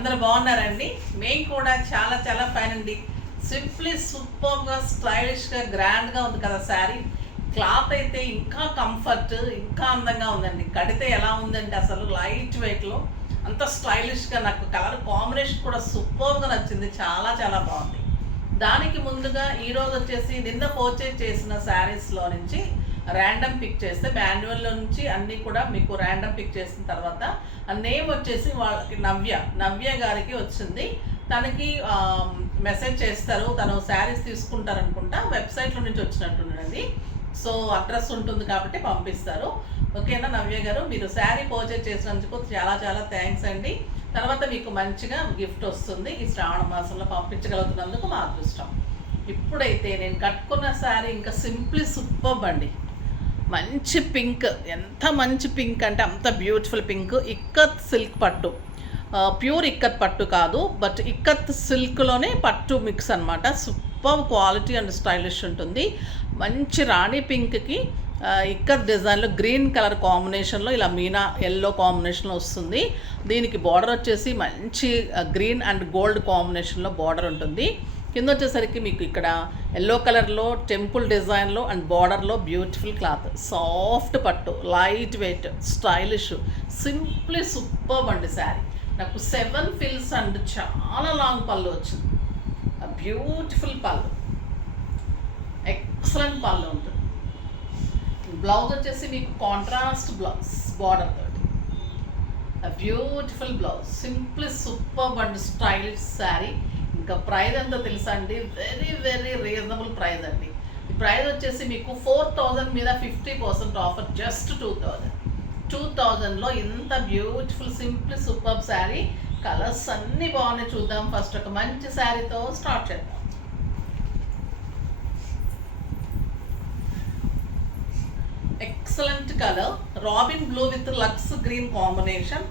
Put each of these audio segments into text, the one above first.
అందరు బాగున్నారండి. మేము కూడా చాలా చాలా ఫైన్ అండి. సింప్లీ సూపర్గా స్టైలిష్గా గ్రాండ్గా ఉంది కదా శారీ. క్లాత్ అయితే ఇంకా కంఫర్ట్, ఇంకా అందంగా ఉందండి. కడితే ఎలా ఉందంటే అసలు లైట్ వెయిట్లో అంత స్టైలిష్గా, నాకు కలర్ కాంబినేషన్ కూడా సూపర్గా నచ్చింది. చాలా చాలా బాగుంది. దానికి ముందుగా ఈరోజు వచ్చేసి నిన్న పర్చేజ్ చేసిన శారీస్లో నుంచి ర్యాండమ్ పిక్ చేస్తే, మాన్యువల్లో నుంచి అన్నీ కూడా మీకు ర్యాండమ్ పిక్ చేసిన తర్వాత ఆ నేమ్ వచ్చేసి వాళ్ళకి నవ్య గారికి వచ్చింది. తనకి మెసేజ్ చేస్తారు, తను శారీస్ తీసుకుంటారనుకుంటా, వెబ్సైట్లో నుంచి వచ్చినట్టున్నది. సో అడ్రస్ ఉంటుంది కాబట్టి పంపిస్తారు. ఓకేనా నవ్య గారు, మీరు శారీ పర్చేజ్ చేసినందుకు చాలా చాలా థ్యాంక్స్ అండి. తర్వాత మీకు మంచిగా గిఫ్ట్ వస్తుంది. ఈ శ్రావణ మాసంలో పంపించగలుగుతున్నందుకు మా అదృష్టం. ఇప్పుడైతే నేను కట్టుకున్న శారీ ఇంకా సింప్లీ సూపర్బ్ అండి. మంచి పింక్, ఎంత మంచి పింక్ అంటే అంత బ్యూటిఫుల్ పింక్. ఇక్కత్ సిల్క్ పట్టు, ప్యూర్ ఇక్కత్ పట్టు కాదు, బట్ ఇక్కత్ సిల్క్లోనే పట్టు మిక్స్ అనమాట. సూపర్ క్వాలిటీ అండ్ స్టైలిష్ ఉంటుంది. మంచి రాణి పింక్కి ఇక్కత్ డిజైన్లో గ్రీన్ కలర్ కాంబినేషన్లో ఇలా మీనా ఎల్లో కాంబినేషన్లో వస్తుంది. దీనికి బార్డర్ వచ్చేసి మంచి గ్రీన్ అండ్ గోల్డ్ కాంబినేషన్లో బార్డర్ ఉంటుంది. కింద వచ్చేసరికి మీకు ఇక్కడ ఎల్లో కలర్లో టెంపుల్ డిజైన్లో అండ్ బార్డర్లో బ్యూటిఫుల్ క్లాత్, సాఫ్ట్ పట్టు, light weight, stylish, simply superb అండి శారీ. నాకు 7 ఫిల్స్ అండ్ చాలా లాంగ్ పళ్ళు వచ్చింది. బ్యూటిఫుల్ పళ్ళు, ఎక్సలెంట్ పళ్ళు ఉంటుంది. బ్లౌజ్ వచ్చేసి మీకు కాంట్రాస్ట్ బ్లౌజ్ బార్డర్ తోటి, beautiful blouse, simply superb and stylish sari. ఇంకా ప్రైస్ ఎంతో తెలుసా అండి? వెరీ వెరీ రీజనబుల్ ప్రైస్ అండి. ఈ ప్రైస్ వచ్చేసి మీకు 4000 మీద 50% ఆఫర్, జస్ట్ 2000లో ఇంత beautiful simply superb sari. Colours అన్నీ బాగున్నాయి, చూద్దాం. ఫస్ట్ ఒక మంచి శారీతో స్టార్ట్ చేద్దాం. Excellent colour, robin blue with lux green combination,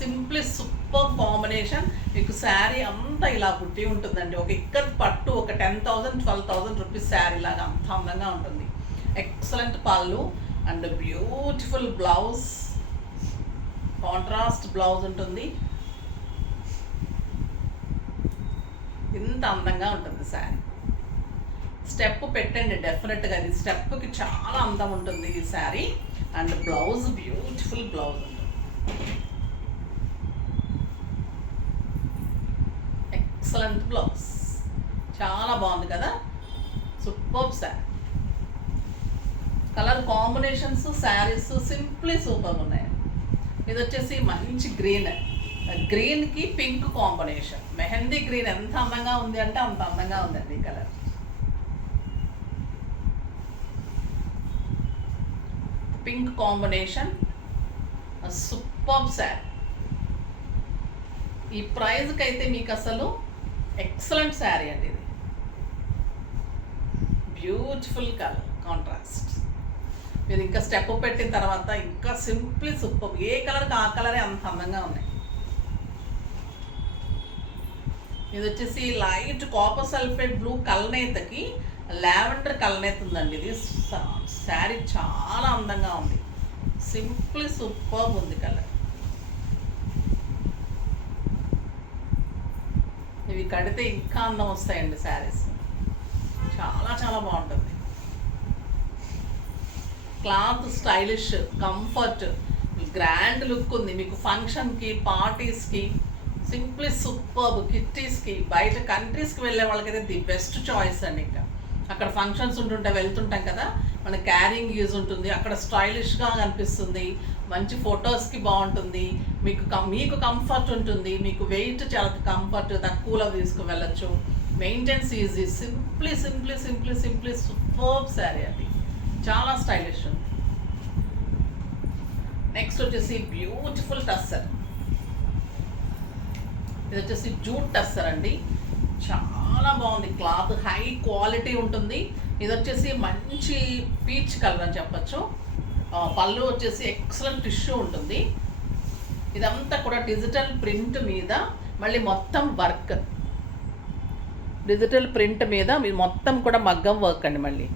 simply super combination. మీకు శారీ అంతా ఇలా బుట్టి ఉంటుందండి. ఒక ఇక్కత్ పట్టు ఒక 10,000 12,000 రూపీస్ శారీ లాగా అంత అందంగా ఉంటుంది. ఎక్సలెంట్ పళ్ళు and beautiful blouse, contrast blouse ఉంటుంది. ఇంత అందంగా ఉంటుంది శారీ. స్టెప్ పెట్టండి డెఫినెట్గా, ఇది స్టెప్కి చాలా అందం ఉంటుంది ఈ sari. And blouse beautiful blouse ఉంటుంది. ఎక్సలెంట్ బ్లౌజ్, చాలా బాగుంది కదా, superb sari. Colour combinations saris simply super ఉన్నాయి. ఇది వచ్చేసి మంచి గ్రీన్కి పింక్ కాంబినేషన్, మెహందీ గ్రీన్. ఎంత అందంగా ఉంది అంటే అంత అందంగా ఉందండి ఈ colour. Pink combination, superb sari. ఈ ప్రైజ్కి అయితే మీకు అసలు ఎక్సలెంట్ శారీ అండి. ఇది బ్యూటిఫుల్ కలర్ కాంట్రాస్ట్. మీరు ఇంకా స్టెప్ పెట్టిన తర్వాత ఇంకా సింప్లీ సూపర్. ఏ కలర్కి ఆ కలరే అంత అందంగా ఉన్నాయి. ఇది వచ్చేసి లైట్ కాపర్ సల్ఫేట్ బ్లూ కల్నేతకి లావెండర్ కల్నేత ఉందండి. ఇది శారీ చాలా అందంగా ఉంది, సింప్లీ సూపర్ ఉంది కలర్. ఇవి కడితే ఇంకా అందం వస్తాయండి శారీస్. చాలా చాలా బాగుంటుంది. Cloth stylish, comfort, grand look ఉంది. మీకు ఫంక్షన్కి, పార్టీస్కి సింప్లీ సూపర్బ్. కిట్టీస్కి, బయట కంట్రీస్కి వెళ్ళే వాళ్ళకైతే ది బెస్ట్ చాయిస్ అండి. ఇంకా అక్కడ ఫంక్షన్స్ వెళ్తుంటాం కదా, మన క్యారింగ్ యూజ్ ఉంటుంది. అక్కడ స్టైలిష్గా కనిపిస్తుంది, మంచి ఫొటోస్కి బాగుంటుంది. మీకు కంఫర్ట్ ఉంటుంది. మీకు వెయిట్ చాలా కంఫర్ట్, తక్కువలో తీసుకు వెళ్ళచ్చు. Maintenance easy. Simply simply simply simply superb sari అండి, చాలా స్టైలిష్ ఉంది. నెక్స్ట్ వచ్చేసి బ్యూటిఫుల్ టస్సర్. ఇది వచ్చేసి జూట్ టస్సర్ అండి, చాలా బాగుంది. క్లాత్ హై క్వాలిటీ ఉంటుంది. ఇది వచ్చేసి మంచి పీచ్ కలర్ అని చెప్పచ్చు. పళ్ళు వచ్చేసి ఎక్సలెంట్ టిష్యూ ఉంటుంది. ఇదంతా కూడా డిజిటల్ ప్రింట్ మీద, మళ్ళీ మొత్తం వర్క్, డిజిటల్ ప్రింట్ మీద మీరు మొత్తం కూడా మగ్గం వర్క్ అండి. మళ్ళీ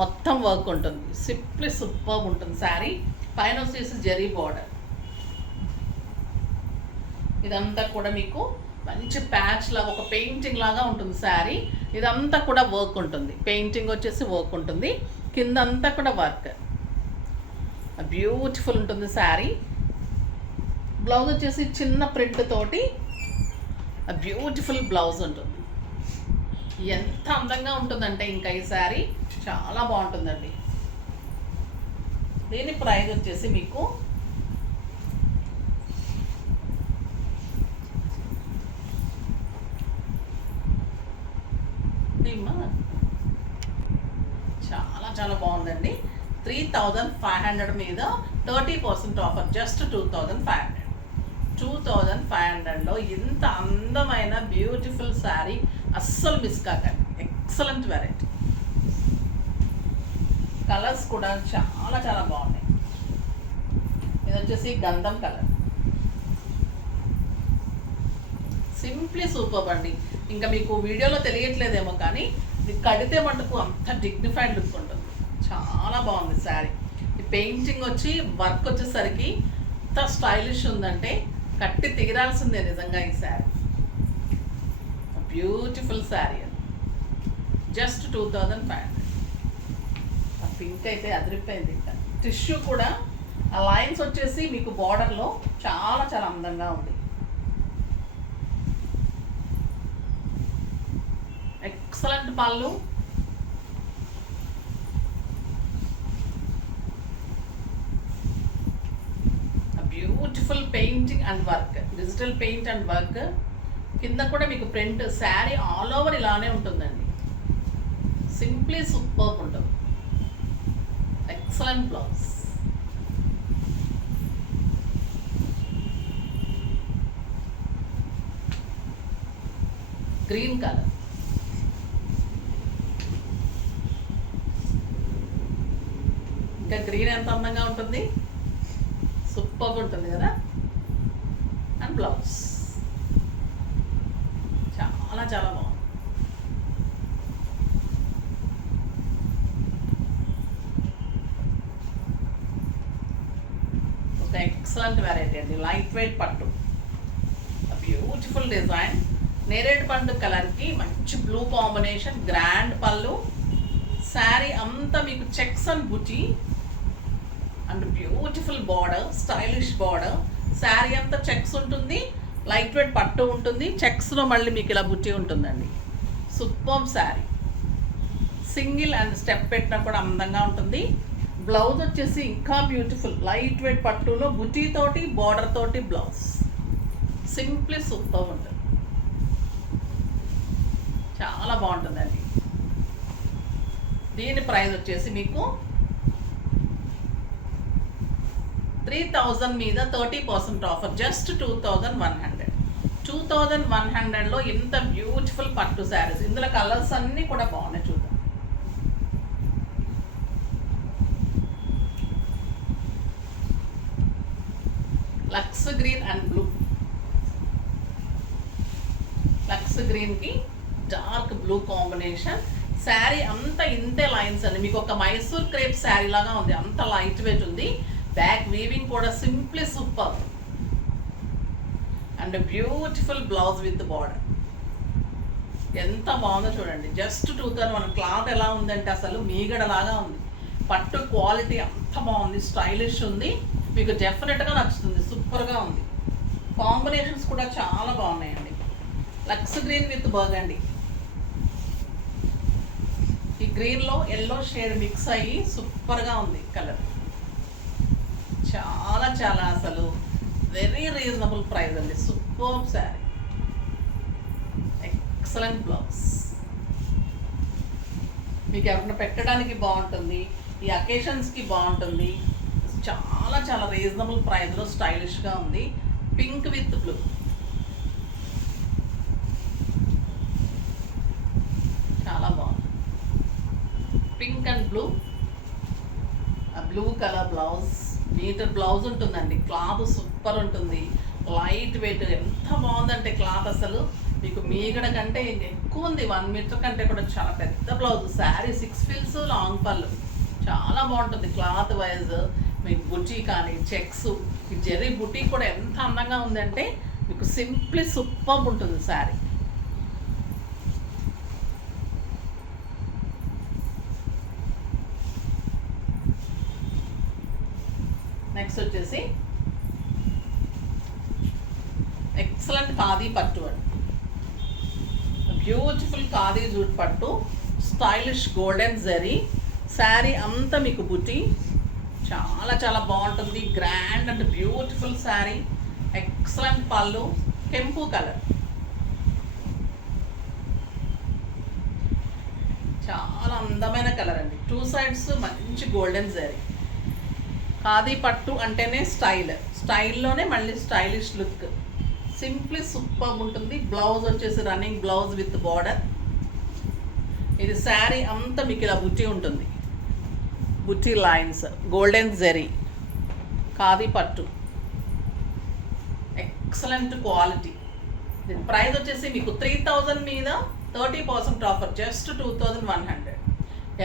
మొత్తం వర్క్ ఉంటుంది. సింప్లీ సూపర్బ్ ఉంటుంది శారీ. పైన వచ్చేసి జరీ బార్డర్, ఇదంతా కూడా మీకు మంచి ప్యాచ్ లాగా ఒక పెయింటింగ్ లాగా ఉంటుంది శారీ. ఇదంతా కూడా వర్క్ ఉంటుంది, పెయింటింగ్ వచ్చేసి వర్క్ ఉంటుంది, కింద అంతా కూడా వర్క్. బ్యూటిఫుల్ ఉంటుంది శారీ. బ్లౌజ్ వచ్చేసి చిన్న ప్రింట్ తోటి బ్యూటిఫుల్ బ్లౌజ్ ఉంటుంది. ఎంత అందంగా ఉంటుందంటే ఇంకా ఈ శారీ చాలా బాగుంటుందండి. దీని ప్రైస్ వచ్చేసి మీకు చాలా చాలా బాగుందండి. 3500 మీద 30% ఆఫర్, జస్ట్ 2500. 2500లో ఇంత అందమైన బ్యూటిఫుల్ శారీ అస్సలు మిస్ కాకండి. Excellent variety. కలర్స్ కూడా చాలా చాలా బాగున్నాయి. ఇది వచ్చేసి గంధం కలర్. సింప్లీ సూపర్ అండి. ఇంకా మీకు వీడియోలో తెలియట్లేదేమో కానీ ఇది కడితే మటుకు అంత డిగ్నిఫైడ్ లుక్ ఉంటుంది. చాలా బాగుంది శారీ. ఈ పెయింటింగ్ వచ్చి వర్క్ వచ్చేసరికి ఎంత స్టైలిష్ ఉందంటే కట్టి తీరాల్సిందే నిజంగా ఈ శారీ. బ్యూటిఫుల్ శారీ అది, జస్ట్ 2500. ఆ పింక్ అయితే అదిరిపోయింది. ఇంకా టిష్యూ కూడా ఆ లైన్స్ వచ్చేసి మీకు బార్డర్లో చాలా చాలా అందంగా ఉంది. ఎక్సలెంట్ పళ్ళు. Beautiful painting and work, digital paint and work. కింద కూడా మీకు ప్రింట్. శారీ ఆల్ ఓవర్ ఇలానే ఉంటుందండి. సింప్లీ సూపర్ ఉంటుంది. Excellent blouse. Green colour. ఇంకా గ్రీన్ ఎంత అందంగా ఉంటుంది, సూపర్గా ఉంటుంది కదా. అండ్ బ్లౌజ్ చాలా చాలా బాగుంది. ఒక ఎక్సలెంట్ వెరైటీ అండి. లైట్ వెయిట్ పట్టు, బ్యూటిఫుల్ డిజైన్. నేరేడు పండు కలర్కి మంచి బ్లూ కాంబినేషన్, గ్రాండ్ పళ్ళు. శారీ అంతా మీకు checks and buti and beautiful border, stylish border. Sari అంతా చెక్స్ ఉంటుంది, లైట్ వెయిట్ పట్టు ఉంటుంది, చెక్స్లో మళ్ళీ మీకు ఇలా బుట్టి ఉంటుందండి. Super sari. Single and step పెట్టినా కూడా అందంగా ఉంటుంది. బ్లౌజ్ వచ్చేసి ఇంకా బ్యూటిఫుల్, లైట్ వెయిట్ పట్టులో బుటీ తోటి బార్డర్ తోటి బ్లౌజ్. సింప్లీ సూపర్ ఉంటుంది, చాలా బాగుంటుందండి. దీని ప్రైస్ వచ్చేసి మీకు 3000 మీద 30% ఆఫర్, జస్ట్ 2100. 2100లో ఇంత బ్యూటిఫుల్ పట్టు శారీస్. ఇందులో కలర్స్ అన్నీ కూడా బాగున్నాయి, చూద్దాం. Lux green and blue. Lux గ్రీన్కి డార్క్ బ్లూ కాంబినేషన్. శారీ అంతా ఇంతే లైన్స్ అండి. మీకు ఒక మైసూర్ క్రేప్ శారీ లాగా ఉంది, అంత లైట్ వెయిట్ ఉంది. బ్యాక్ వీవింగ్ కూడా simply super and beautiful blouse with border. ఎంత బాగుందో చూడండి. జస్ట్ 2000. క్లాత్ ఎలా ఉందంటే అసలు మీగడలాగా ఉంది. పట్టు క్వాలిటీ అంత బాగుంది, స్టైలిష్ ఉంది. మీకు డెఫినెట్గా నచ్చుతుంది, సూపర్గా ఉంది. కాంబినేషన్స్ కూడా చాలా బాగున్నాయండి. Lux green with burgundy. ఈ గ్రీన్లో ఎల్లో షేడ్ మిక్స్ అయ్యి సూపర్గా ఉంది కలర్. చాలా చాలా అసలు వెరీ రీజనబుల్ ప్రైస్ అండి. Super sari, excellent blouse. మీకు ఎవరైనా పెట్టడానికి బాగుంటుంది, ఈ అకేషన్స్కి బాగుంటుంది. చాలా చాలా రీజనబుల్ ప్రైస్లో స్టైలిష్గా ఉంది. Pink with blue. చాలా బాగుంది. Pink and blue, blue colour blouse. Metre blouse ఉంటుందండి. క్లాత్ సూపర్ ఉంటుంది, లైట్ వెయిట్. ఎంత బాగుందంటే క్లాత్ అసలు మీకు మీగడ కంటే ఎక్కువ ఉంది. 1 మీటర్ కంటే కూడా చాలా పెద్ద బ్లౌజ్. శారీ 6 ఫీల్స్ లాంగ్ పళ్ళు. చాలా బాగుంటుంది క్లాత్ వైజ్. మీకు బుటీ కానీ చెక్స్, ఈ జెర్రీ బుటీ కూడా ఎంత అందంగా ఉందంటే మీకు సింప్లీ సూపర్ ఉంటుంది శారీ. నెక్స్ట్ వచ్చేసి ఎక్సలెంట్ ఖాదీ పట్టు అండి. బ్యూటిఫుల్ ఖాదీ జూట్ పట్టు, స్టైలిష్ గోల్డెన్ జరీ శారీ అంతా మీకు బుటీ. చాలా చాలా బాగుంటుంది. Grand and beautiful sari. Excellent పళ్ళు, కెంపు కలర్. చాలా అందమైన కలర్ అండి. 2 సైడ్స్ మంచి గోల్డెన్ జరీ. ఖాదీ పట్టు అంటేనే స్టైల్లోనే మళ్ళీ స్టైలిష్ లుక్. సింప్లీ సూపర్ ఉంటుంది. బ్లౌజ్ వచ్చేసి రన్నింగ్ బ్లౌజ్ విత్ బార్డర్. ఇది శారీ అంతా మీకు ఇలా బుట్టి ఉంటుంది. బుట్టి లైన్స్, గోల్డెన్ జరీ, ఖాదీ పట్టు, ఎక్సలెంట్ క్వాలిటీ. ప్రైస్ వచ్చేసి మీకు 3000 మీద 30% ఆఫర్, జస్ట్ 2100.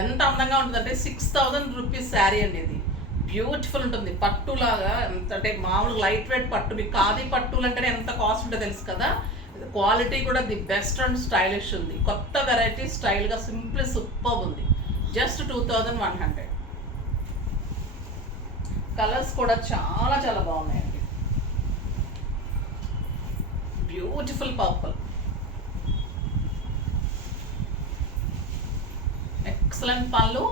ఎంత అందంగా ఉంటుందంటే 6000 రూపీస్ శారీ అండి. ఇది బ్యూటిఫుల్ ఉంటుంది. పట్టులాగా అంటే మామూలు లైట్ వెయిట్ పట్టు. మీకు ఖాదీ పట్టులు అంటేనే ఎంత కాస్ట్ ఉంటుందో తెలుసు కదా. క్వాలిటీ కూడా ది బెస్ట్ అండ్ స్టైలిష్ ఉంది. కొత్త వెరైటీ స్టైల్గా సింప్లీ సూపర్ ఉంది. జస్ట్ 2100. కలర్స్ కూడా చాలా చాలా బాగున్నాయండి. బ్యూటిఫుల్ పర్పుల్, ఎక్సలెంట్ పళ్ళు,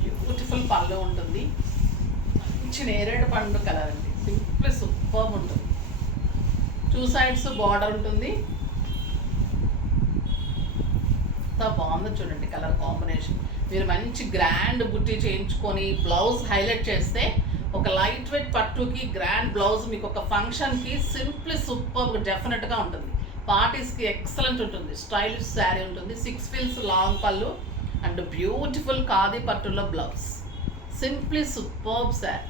బ్యూటిఫుల్ పళ్ళు ఉంటుంది. మంచి నేరేడు పండు కలర్ అండి. సింప్లీ సూపర్ ఉంటుంది. 2 సైడ్స్ బార్డర్ ఉంటుంది. ఎంత బాగుందో చూడండి కలర్ కాంబినేషన్. మీరు మంచి గ్రాండ్ బుట్టి చేయించుకొని బ్లౌజ్ హైలైట్ చేస్తే ఒక లైట్ వెయిట్ పట్టుకి గ్రాండ్ బ్లౌజ్ మీకు ఒక ఫంక్షన్కి సింప్లీ సూపర్ డెఫినెట్గా ఉంటుంది. పార్టీస్కి ఎక్సలెంట్ ఉంటుంది. స్టైలిష్ శారీ ఉంటుంది. 6 ఫిల్స్ లాంగ్ పళ్ళు అండ్ బ్యూటిఫుల్ ఖాదీ పట్టులో బ్లౌజ్. Simply super sari.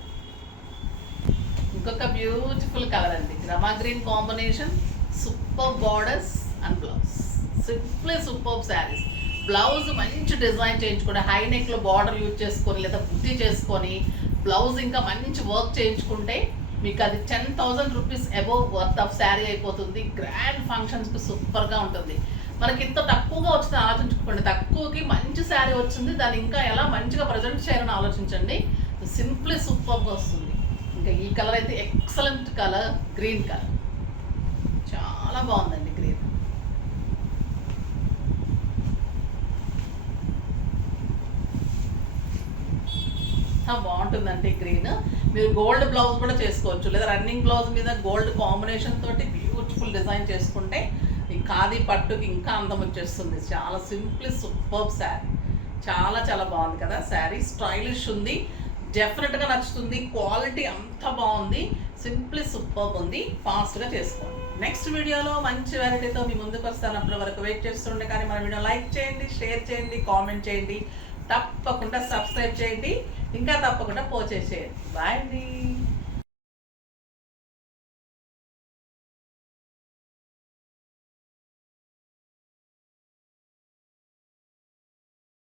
ఇంకొక బ్యూటిఫుల్ కలర్ అండి. Rama green combination, super borders and blouse. Simply super saris. Blouse మంచి డిజైన్ చేయించుకొని హై నెక్లో బార్డర్ యూజ్ చేసుకొని లేదా బుద్ధి చేసుకొని బ్లౌజ్ ఇంకా మంచి వర్క్ చేయించుకుంటే మీకు అది 10,000 rupees above worth of sari అయిపోతుంది. గ్రాండ్ ఫంక్షన్స్కి సూపర్గా ఉంటుంది. మనకి ఇంత తక్కువగా వచ్చింది ఆలోచించుకోండి. తక్కువకి మంచి శారీ వచ్చింది, దాన్ని ఇంకా ఎలా మంచిగా ప్రజెంట్ చేయాలని ఆలోచించండి. సింప్లీ సూపర్గా వస్తుంది. ఇంకా ఈ కలర్ అయితే ఎక్సలెంట్ కలర్, గ్రీన్ కలర్. చాలా బాగుందండి గ్రీన్. బాగుంటుందండి గ్రీన్. మీరు గోల్డ్ బ్లౌజ్ కూడా చేసుకోవచ్చు, లేదా రన్నింగ్ బ్లౌజ్ మీద గోల్డ్ కాంబినేషన్ తోటి బ్యూటిఫుల్ డిజైన్ చేసుకుంటే ఈ ఖాదీ పట్టుకి ఇంకా అందం వచ్చేస్తుంది. చాలా సింప్లీ సూపర్ శారీ. చాలా చాలా బాగుంది కదా శారీ. స్టైలిష్ ఉంది, డెఫినెట్గా నచ్చుతుంది. క్వాలిటీ అంత బాగుంది. సింప్లీ సూపర్ ఉంది. ఫాస్ట్గా చేసుకోండి. నెక్స్ట్ వీడియోలో మంచి వెరైటీతో మీ ముందుకు వస్తాను. అప్పటి వరకు వెయిట్ చేస్తుండే. కానీ మన వీడియో లైక్ చేయండి, షేర్ చేయండి, కామెంట్ చేయండి, తప్పకుండా సబ్స్క్రైబ్ చేయండి, ఇంకా తప్పకుండా పర్చేస్ చేయండి. బాయ్ అండి.